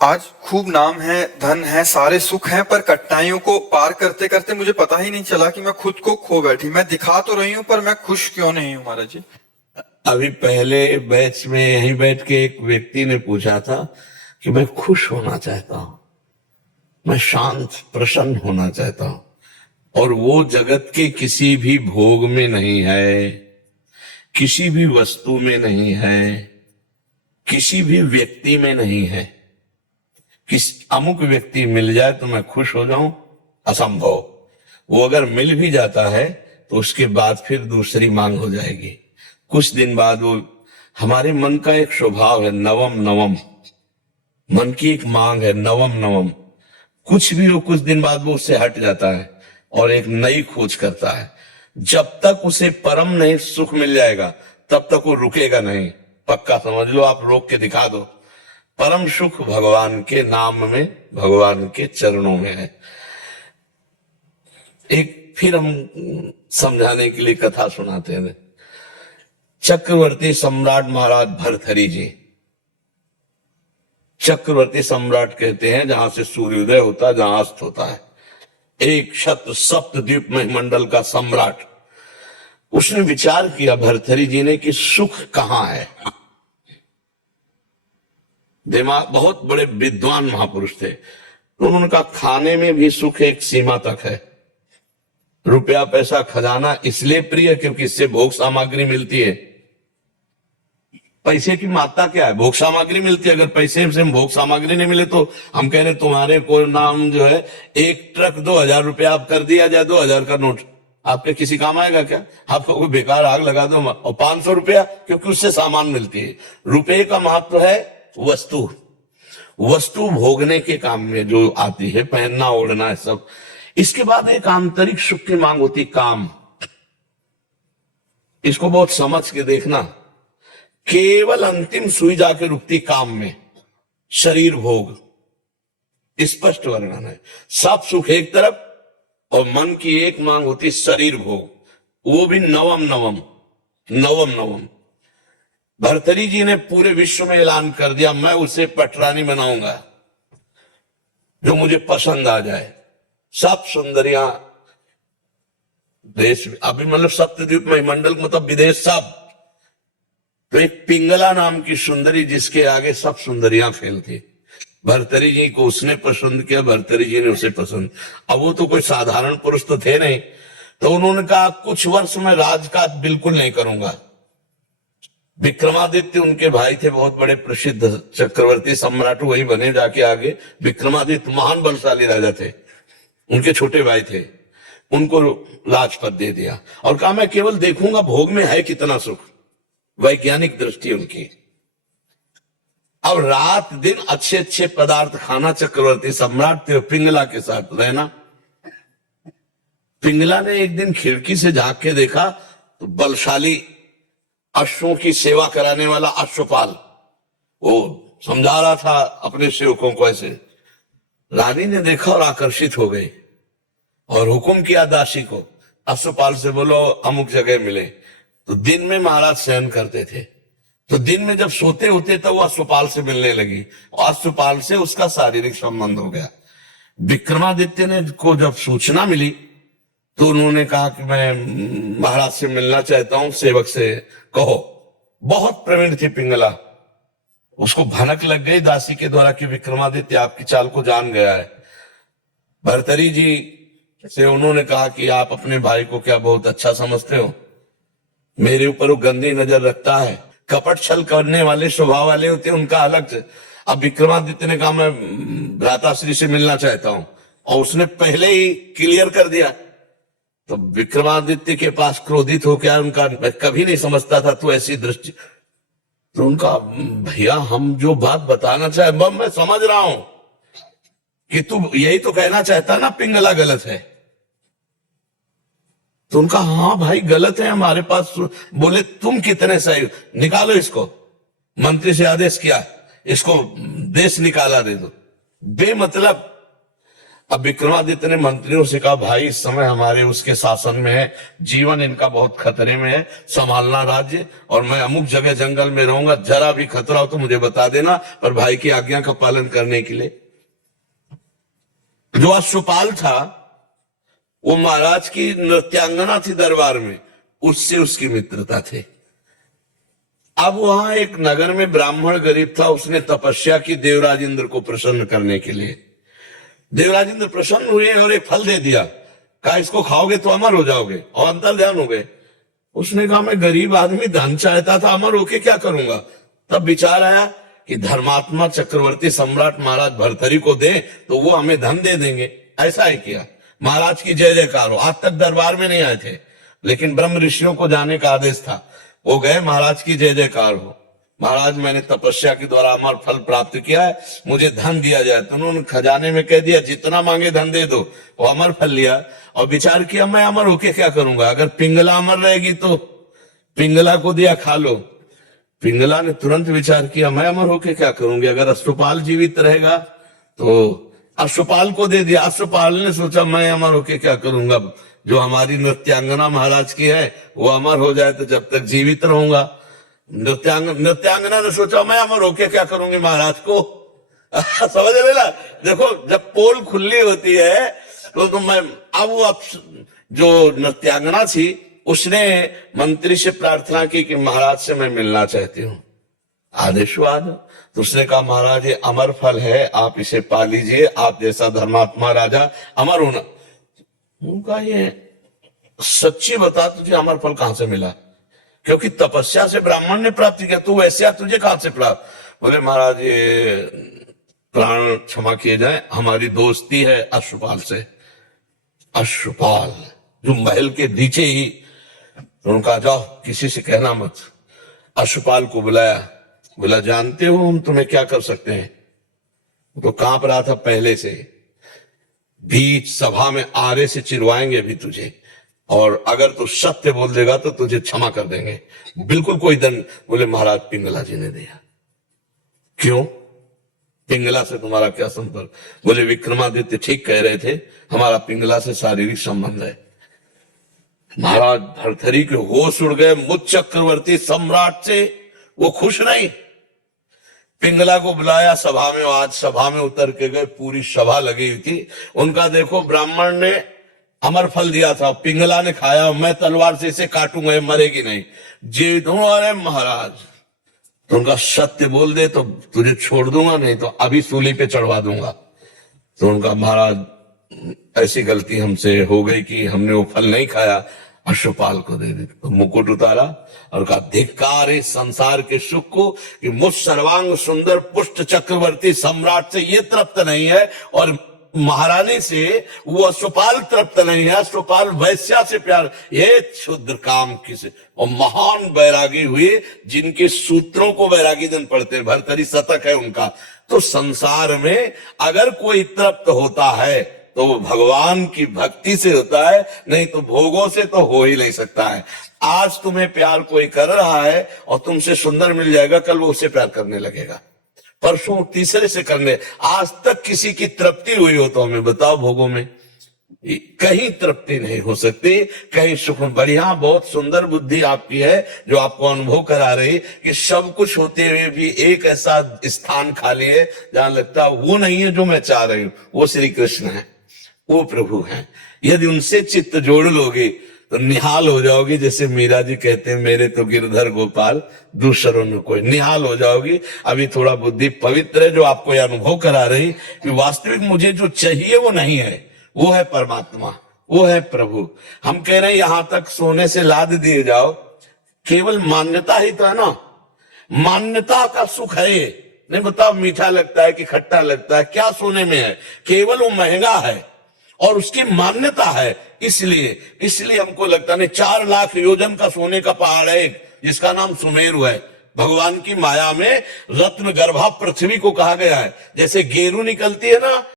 आज खूब नाम है, धन है, सारे सुख हैं, पर कठिनाइयों को पार करते करते मुझे पता ही नहीं चला कि मैं खुद को खो बैठी। मैं दिखा तो रही हूँ पर मैं खुश क्यों नहीं हूँ महाराज जी। अभी पहले बैच में यहीं बैठ के एक व्यक्ति ने पूछा था कि मैं खुश होना चाहता हूं, मैं शांत प्रसन्न होना चाहता हूं, और वो जगत के किसी भी भोग में नहीं है, किसी भी वस्तु में नहीं है, किसी भी व्यक्ति में नहीं है। किस अमुक व्यक्ति मिल जाए तो मैं खुश हो जाऊं, असंभव। वो अगर मिल भी जाता है तो उसके बाद फिर दूसरी मांग हो जाएगी। कुछ दिन बाद वो, हमारे मन का एक स्वभाव है नवम नवम, मन की एक मांग है नवम नवम। कुछ भी हो, कुछ दिन बाद वो उससे हट जाता है और एक नई खोज करता है। जब तक उसे परम नहीं सुख मिल जाएगा तब तक वो रुकेगा नहीं। पक्का समझ लो, आप रोक के दिखा दो। परम सुख भगवान के नाम में, भगवान के चरणों में है। एक फिर हम समझाने के लिए कथा सुनाते हैं। चक्रवर्ती सम्राट महाराज भर्तहरि जी, चक्रवर्ती सम्राट कहते हैं जहां से सूर्योदय होता है, जहां अस्त होता है। एक शत सप्त द्वीप मंडल का सम्राट। उसने विचार किया भर्तहरि जी ने कि सुख कहां है। दिमाग, बहुत बड़े विद्वान महापुरुष थे, तो उन्होंने कहा खाने में भी सुख एक सीमा तक है। रुपया पैसा खजाना इसलिए प्रिय क्योंकि इससे भोग सामग्री मिलती है। पैसे की मात्रा क्या है? भोग सामग्री मिलती है। अगर पैसे से भोग सामग्री नहीं मिले तो हम कह रहे तुम्हारे को नाम जो है एक ट्रक 2000 रुपया आप कर दिया जाए, 2000 का नोट आपके किसी काम आएगा क्या? आपको बेकार आग लगा दो। और 500 रुपया क्योंकि उससे सामान मिलती है। रुपये का महत्व है वस्तु, वस्तु भोगने के काम में जो आती है, पहनना ओढ़ना है सब। इसके बाद एक आंतरिक सुख की मांग होती, काम। इसको बहुत समझ के देखना। केवल अंतिम सुई जाके रुकती काम में, शरीर भोग। स्पष्ट वर्णन है। सब सुख एक तरफ और मन की एक मांग होती शरीर भोग, वो भी नवम नवम, नवम नवम। भर्तहरि जी ने पूरे विश्व में ऐलान कर दिया मैं उसे पटरानी बनाऊंगा जो मुझे पसंद आ जाए। सब सुंदरियां देश में, अभी मतलब सप्तद्वीप में मंडल मतलब विदेश सब। तो एक पिंगला नाम की सुंदरी जिसके आगे सब सुंदरियां फेल थी। भर्तहरि जी को उसने पसंद किया, भर्तहरि जी ने उसे पसंद। अब वो तो कोई साधारण पुरुष तो थे नहीं, तो उन्होंने कहा कुछ वर्ष में राजकाज बिल्कुल नहीं करूंगा। विक्रमादित्य उनके भाई थे, बहुत बड़े प्रसिद्ध चक्रवर्ती सम्राट वही बने जाके आगे। विक्रमादित्य महान बलशाली राजा थे, उनके छोटे भाई थे। उनको राजपद दे दिया और कहा मैं केवल देखूंगा भोग में है कितना सुख। वैज्ञानिक दृष्टि उनकी। अब रात दिन अच्छे अच्छे पदार्थ खाना, चक्रवर्ती सम्राट थे, पिंगला के साथ रहना। पिंगला ने एक दिन खिड़की से झांक के देखा तो बलशाली अश्वों की सेवा कराने वाला अश्वपाल वो समझा रहा था अपने सेवकों को ऐसे। रानी ने देखा और आकर्षित हो गई और हुक्म किया दासी को, अश्वपाल से बोलो अमुक जगह मिले। तो दिन में महाराज शयन करते थे, तो दिन में जब सोते होते तो वो अश्वपाल से मिलने लगी और अश्वपाल से उसका शारीरिक संबंध हो गया। विक्रमादित्य ने को जब सूचना मिली तो उन्होंने कहा कि मैं महाराज से मिलना चाहता हूं, सेवक से कहो। बहुत प्रवीण थी पिंगला, उसको भनक लग गई दासी के द्वारा कि विक्रमादित्य आपकी चाल को जान गया है। भर्तहरि जी से उन्होंने कहा कि आप अपने भाई को क्या बहुत अच्छा समझते हो? मेरे ऊपर वो गंदी नजर रखता है। कपट छल करने वाले स्वभाव वाले होते हैं, उनका अलग से। अब विक्रमादित्य ने कहा मैं भ्राताश्री से मिलना चाहता हूं और उसने पहले ही क्लियर कर दिया। तो विक्रमादित्य के पास क्रोधित हो गया उनका, मैं कभी नहीं समझता था तू ऐसी दृष्टि। तो उनका भैया हम जो बात बताना चाहे मैं समझ रहा हूं कि तू यही तो कहना चाहता ना पिंगला गलत है। तो उनका हाँ भाई गलत है हमारे पास। बोले तुम कितने सही, निकालो इसको। मंत्री से आदेश किया इसको देश निकाला दे दो। बेमतलब अब विक्रमादित्य ने मंत्रियों से कहा, भाई इस समय हमारे उसके शासन में है, जीवन इनका बहुत खतरे में है, संभालना राज्य, और मैं अमुक जगह जंगल में रहूंगा, जरा भी खतरा हो तो मुझे बता देना, पर भाई की आज्ञा का पालन करने के लिए। जो अश्वपाल था वो महाराज की नृत्यांगना थी दरबार में, उससे उसकी मित्रता थी। अब वहां एक नगर में ब्राह्मण गरीब था, उसने तपस्या की देवराज इंद्र को प्रसन्न करने के लिए। देवराज इंद्र प्रसन्न हुए और एक फल दे दिया, कहा इसको खाओगे तो अमर हो जाओगे, और अंतर ध्यान हो गए। उसने कहा मैं गरीब आदमी धन चाहता था, अमर होके क्या करूंगा। तब विचार आया कि धर्मात्मा चक्रवर्ती सम्राट महाराज भर्तरी को दे तो वो हमें धन दे देंगे। ऐसा ही किया, महाराज की जय जयकार हो। आज तक दरबार में नहीं आए थे, लेकिन ब्रह्म ऋषियों को जाने का आदेश था, वो गए, महाराज की जय जयकार हो, महाराज मैंने तपस्या के द्वारा अमर फल प्राप्त किया है, मुझे धन दिया जाए। तो उन्होंने खजाने में कह दिया जितना मांगे धन दे दो। वो अमर फल लिया और विचार किया मैं अमर होके क्या करूंगा, अगर पिंगला अमर रहेगी तो पिंगला को दिया खा लो। पिंगला ने तुरंत विचार किया मैं अमर होके क्या करूंगी, अगर अश्वपाल जीवित रहेगा तो अश्वपाल को दे दिया। अश्वपाल ने सोचा मैं अमर होके क्या करूंगा, जो हमारी नृत्यांगना महाराज की है वो अमर हो जाए तो जब तक जीवित रहूंगा। नृत्यांगना ने सोचा मैं अमर होके क्या करूंगी महाराज को। समझ लेना, देखो जब पोल खुली होती है तो मैं अब जो नृत्यांगना थी उसने मंत्री से प्रार्थना की कि महाराज से मैं मिलना चाहती हूँ, आदेशवाद। तो उसने कहा महाराज ये अमर फल है, आप इसे पा लीजिए, आप जैसा धर्मात्मा राजा अमर होना। उनका ये सच्ची बता तुझे अमर फल कहां से मिला, क्योंकि तपस्या से ब्राह्मण ने प्राप्त किया, तू वैसे तुझे कहां से प्राप्त। बोले महाराज ये प्राण क्षमा किए जाए, हमारी दोस्ती है अश्वपाल से। अश्वपाल जो महल के नीचे ही, तो उनका जाओ किसी से कहना मत। अश्वपाल को बुलाया, बोला जानते हो हम तुम्हें क्या कर सकते हैं। तो कांप रहा था पहले से, बीच सभा में आरे से चिरवाएंगे भी तुझे, और अगर तू सत्य बोल देगा तो तुझे क्षमा कर देंगे, बिल्कुल कोई दंड। बोले महाराज पिंगला जी ने दिया। क्यों, पिंगला से तुम्हारा क्या संपर्क। बोले विक्रमादित्य ठीक कह रहे थे, हमारा पिंगला से शारीरिक संबंध है। महाराज भर्तरी के होश उड़ गए, मुझ चक्रवर्ती सम्राट से वो खुश नहीं। पिंगला को बुलाया सभा में, आज सभा में उतर के गए, पूरी सभा लगी हुई थी। उनका देखो ब्राह्मण ने अमर फल दिया था, पिंगला ने खाया, मैं तलवार से इसे काटूंगा, ये मरेगी नहीं। जी तुम्हारे महाराज, तो उनका सत्य बोल दे तो तुझे छोड़ दूंगा, नहीं तो अभी सूली पे चढ़वा दूंगा। तो उनका महाराज ऐसी गलती हमसे हो गई कि हमने वो फल नहीं खाया, अश्वपाल को दे दी। तो मुकुट उतारा और कहा धिक्कार इस संसार के सुख को कि मुझ सर्वांग सुंदर पुष्ट चक्रवर्ती सम्राट से ये तृप्त नहीं है, और महारानी से वो अश्वपाल तृप्त नहीं है, अश्वपाल वैश्या से प्यार, ये क्षुद्र काम किसे। और महान बैरागी हुए जिनके सूत्रों को बैरागी जन पढ़ते हैं, भर्तरी शतक है उनका। तो संसार में अगर कोई तृप्त होता है तो वो भगवान की भक्ति से होता है, नहीं तो भोगों से तो हो ही नहीं सकता है। आज तुम्हें प्यार कोई कर रहा है और तुमसे सुंदर मिल जाएगा, कल वो उससे प्यार करने लगेगा, परसों तीसरे से करने। आज तक किसी की तृप्ति हुई हो तो हमें बताओ, भोगों में कहीं तृप्ति नहीं हो सकती, कहीं सुख। बढ़िया बहुत सुंदर बुद्धि आपकी है जो आपको अनुभव करा रही कि सब कुछ होते हुए भी एक ऐसा स्थान खाली है जहां लगता वो नहीं है जो मैं चाह रही हूं। वो श्री कृष्ण है, वो प्रभु हैं। यदि उनसे चित्त जोड़ लोगे तो निहाल हो जाओगी। जैसे मीरा जी कहते हैं मेरे तो गिरधर गोपाल दूसरों में कोई, निहाल हो जाओगी। अभी थोड़ा बुद्धि पवित्र है जो आपको यह अनुभव करा रही कि वास्तविक मुझे जो चाहिए वो नहीं है, वो है परमात्मा, वो है प्रभु। हम कह रहे हैं यहां तक सोने से लाद दिए जाओ, केवल मान्यता ही तो है ना, मान्यता का सुख है ये। नहीं बताओ मीठा लगता है कि खट्टा लगता है, क्या सोने में है, केवल वो महंगा है और उसकी मान्यता है। इसलिए हमको लगता नहीं 4 लाख योजन का सोने का पहाड़ है जिसका नाम सुमेरु है। भगवान की माया में रत्न गर्भा पृथ्वी को कहा गया है। जैसे गेरू निकलती है ना,